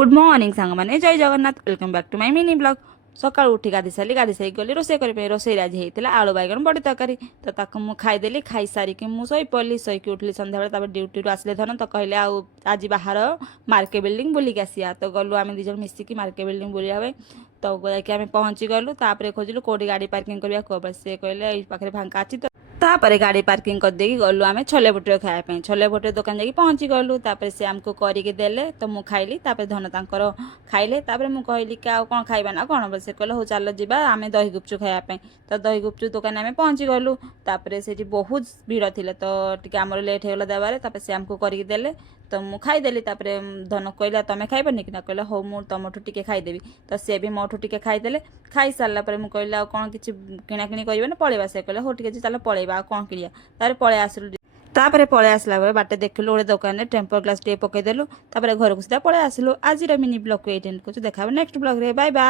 Good morning song मैंने Jai Jagannath welcome back to my mini blog. सकाल उठी गाधी सारी गली रोसे रोसे आज होता आलू बैगन बड़ी तरकारी तो ताको मु खाईदेली खाई सारिकी मु शई पड़ी शईकी उठली सन्ध्या ड्यूटी आसले धन तो कहले आज बाहर मार्के बिल्डिंग बुलिक आसिया तो गलु आम दिज मिसिकी मार्के बिल्डिंग बुलिया तो जाकि आम पहुँची गलु तापर खोजिलु कौटी गाड़ी पार्किंग करने सी कहले पाखे फांका अच्छी तापर गाड़ी पार्किंग कर देकी गलु आम छोले भटूरे खायापी छोले भटूरे दुकान जाकि पहुँची गलु तापर से आमको करके देले तो मु खाइली तापर धन तांकर खाइले तापर मु कहली कि आउ कौन खाइबा ना कौन बोले से कहले हो चल जीवा आम दही गुपचुप खायापी तो दही गुपचुप दुकान आम पहुँची गलु तापर से बहुत भीड़ थिले तो टिके आमर लेट होगला देवारे तापर से आमको करके देले तो मु खाईदेली तापर धन कहला तुम खाइबनी कि ना कहला हो मु तुमठू टिके खाईदेवी तो सी भी मोठू टिके खाईदेले खाई सारा पर मुझे कहला कौन किसी किणाकिणी कर ना पलैबा से कहले हो ठीक चल पलैबा कौन किणिया तार पलि आसलु तापर पलि आसला बाटे देखलु गोटे दुकान में टेम्पर ग्लास टे पकईदेलु घर को सीधा पलि आसलु आज मिनी ब्लॉग को ये देखा नेक्स्ट ब्लॉग रे बाय बाय।